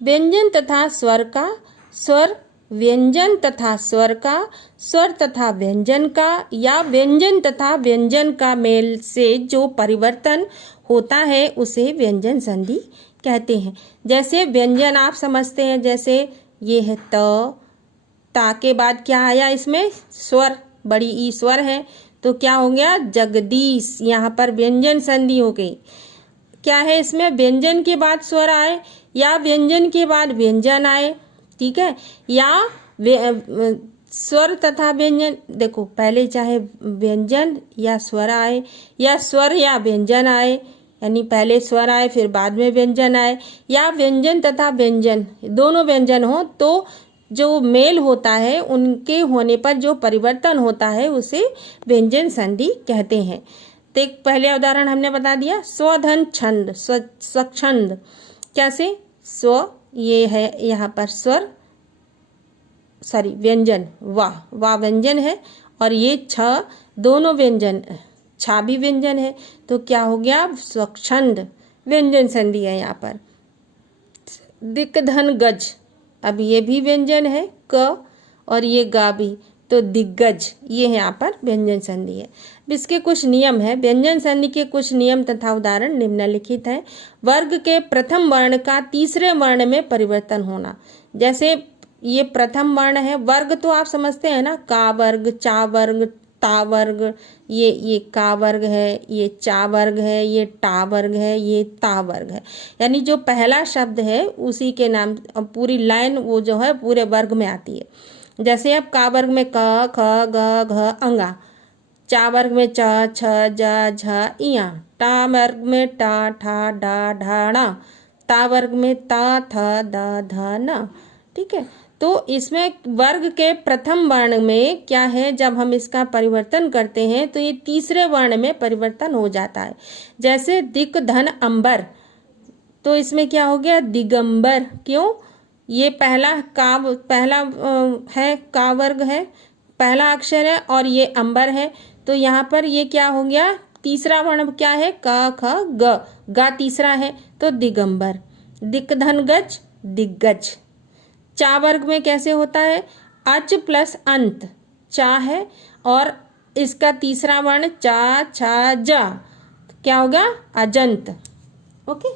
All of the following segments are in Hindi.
व्यंजन तथा स्वर का, स्वर व्यंजन तथा स्वर का, स्वर तथा व्यंजन का, या व्यंजन तथा व्यंजन का मेल से जो परिवर्तन होता है उसे व्यंजन संधि कहते हैं। जैसे व्यंजन आप समझते हैं, जैसे ये है ता के बाद क्या आया, इसमें स्वर, बड़ी ई स्वर है, तो क्या हो गया जगदीश, यहाँ पर व्यंजन संधि हो गई। क्या है इसमें, व्यंजन के बाद स्वर आए या व्यंजन के बाद व्यंजन आए, ठीक है, या स्वर तथा व्यंजन, देखो पहले चाहे व्यंजन या स्वर आए या स्वर या व्यंजन आए, यानी पहले स्वर आए फिर बाद में व्यंजन आए, या व्यंजन तथा व्यंजन दोनों व्यंजन हो, तो जो मेल होता है उनके होने पर जो परिवर्तन होता है उसे व्यंजन संधि कहते हैं। तो एक पहले उदाहरण हमने बता दिया, स्वधन छंद, स्वच्छंद, कैसे, स्व ये है यहाँ पर स्वर, सॉरी व्यंजन, वाह व्यंजन है, और ये छ दोनों व्यंजन, छा भी व्यंजन है, तो क्या हो गया स्वच्छंद, व्यंजन संधि है यहाँ पर। दिक धन गज, अब ये भी व्यंजन है क, और ये गा भी, तो दिग्गज, ये है यहाँ पर व्यंजन संधि है। इसके कुछ नियम है, व्यंजन संधि के कुछ नियम तथा उदाहरण निम्नलिखित है। वर्ग के प्रथम वर्ण का तीसरे वर्ण में परिवर्तन होना, जैसे ये प्रथम वर्ण है, वर्ग तो आप समझते हैं ना, का वर्ग, चा वर्ग, ता वर्ग, ये का वर्ग है, ये चा वर्ग है, ये टा वर्ग है, ये ता वर्ग है, यानी जो पहला शब्द है उसी के नाम पूरी लाइन वो जो है पूरे वर्ग में आती है। जैसे अब का वर्ग में क, ख, ग, घ, अंगा, चा वर्ग में च, छ, ज, झ, इया, टा वर्ग में टा, ठा, डा, ढा, णा, ता वर्ग में ता, थ, द, ध, न, ठीक है। तो इसमें वर्ग के प्रथम वर्ण में क्या है, जब हम इसका परिवर्तन करते हैं तो ये तीसरे वर्ण में परिवर्तन हो जाता है। जैसे दिक धन अंबर, तो इसमें क्या हो गया दिगंबर, क्यों, ये पहला है का वर्ग है, पहला अक्षर है, और ये अंबर है, तो यहाँ पर ये क्या हो गया, तीसरा वर्ण क्या है, क, ख, ग, गा तीसरा है, तो दिगंबर। दिक धन गज, दिग्गज। चा वर्ग में कैसे होता है, अच प्लस अंत, चा है और इसका तीसरा वर्ण चा, छा, जा, क्या होगा अजंत, ओके।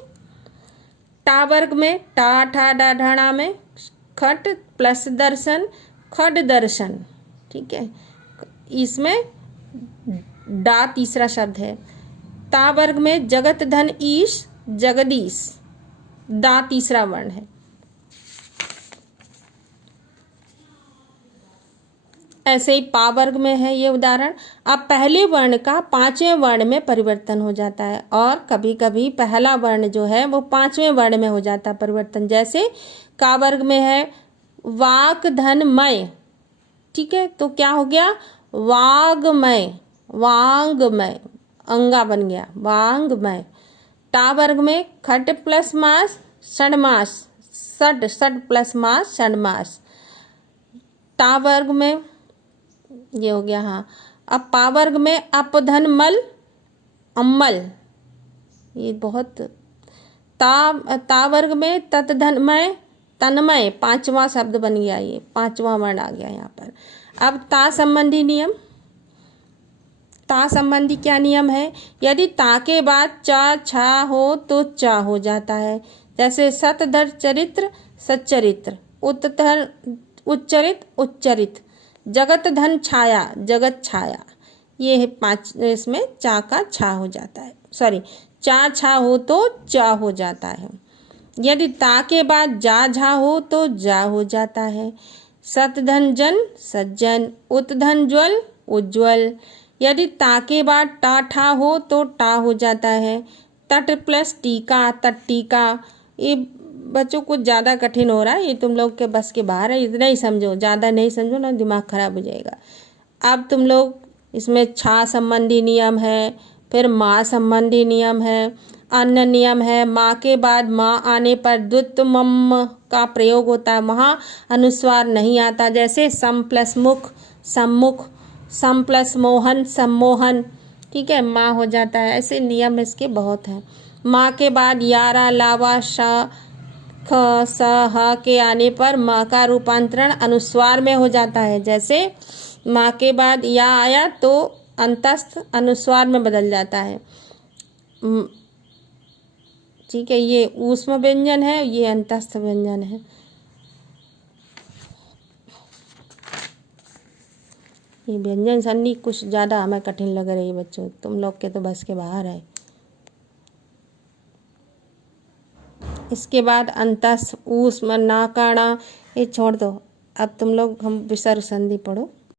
टा वर्ग में टा, ठा, डा, ढाणा में खट प्लस दर्शन, खड दर्शन, ठीक है, इसमें डा तीसरा शब्द है। ता वर्ग में जगत धन ईश, जगदीश, दा तीसरा वर्ण है। ऐसे ही पा वर्ग में है ये उदाहरण। अब पहले वर्ण का पांचवें वर्ण में परिवर्तन हो जाता है, और कभी कभी पहला वर्ण जो है वो पांचवें वर्ण में हो जाता है परिवर्तन। जैसे का वर्ग में है वाक धन मय, ठीक है, तो क्या हो गया वाग्मय, वांगमय, अंगा बन गया वांगमय। टा वर्ग में खट प्लस मास षडमास, सड प्लस मास षडमास। टा वर्ग में ये हो गया, हाँ। अब पा वर्ग में अपधन मल, अम्मल, ये बहुत। ता वर्ग में ततधनमय, तन्मय, पांचवा शब्द बन गया, ये पांचवा वर्ण आ गया यहाँ पर। अब ता संबंधी नियम, ता संबंधी क्या नियम है, यदि ता के बाद चा, छा हो तो चा हो जाता है। जैसे सतधर चरित्र, सच्चरित्र, उत्तर उच्चरित, उच्चरित, जगत धन छाया, जगत छाया, ये है पांच, इसमें चा का छा हो जाता है, सॉरी चा छा हो तो चा हो जाता है। यदि ता के बाद जा झा हो तो जा हो जाता है। सतधन जन, सज्जन, उत्धन ज्वल, उज्ज्वल। यदि ता के बाद टा ठा हो तो टा हो जाता है। तट प्लस टीका, तट्टीका। ये बच्चों कुछ ज़्यादा कठिन हो रहा है, ये तुम लोग के बस के बाहर है, इतना ही समझो, ज़्यादा नहीं समझो ना दिमाग खराब हो जाएगा। अब तुम लोग इसमें छा संबंधी नियम है, फिर माँ संबंधी नियम है, अन्य नियम है। माँ के बाद माँ आने पर द्वित मम का प्रयोग होता है, वहाँ अनुस्वार नहीं आता। जैसे सम प्लस मुख, सम्मुख, सम प्लस मोहन, सम्मोहन, ठीक है, माँ हो जाता है। ऐसे नियम इसके बहुत हैं। माँ के बाद यारा, लावा, शा, ख स ह के आने पर म का रूपांतरण अनुस्वार में हो जाता है। जैसे माँ के बाद या आया तो अंतस्थ अनुस्वार में बदल जाता है। ठीक है, ये ऊष्म व्यंजन है, ये अंतस्थ व्यंजन है। ये व्यंजन संधि कुछ ज़्यादा हमें कठिन लग रही है बच्चों, तुम लोग के तो बस के बाहर है। इसके बाद अंतस्थ ऊष्म नाकाणा ये छोड़ दो, अब तुम लोग हम विसर्ग संधि पढ़ो।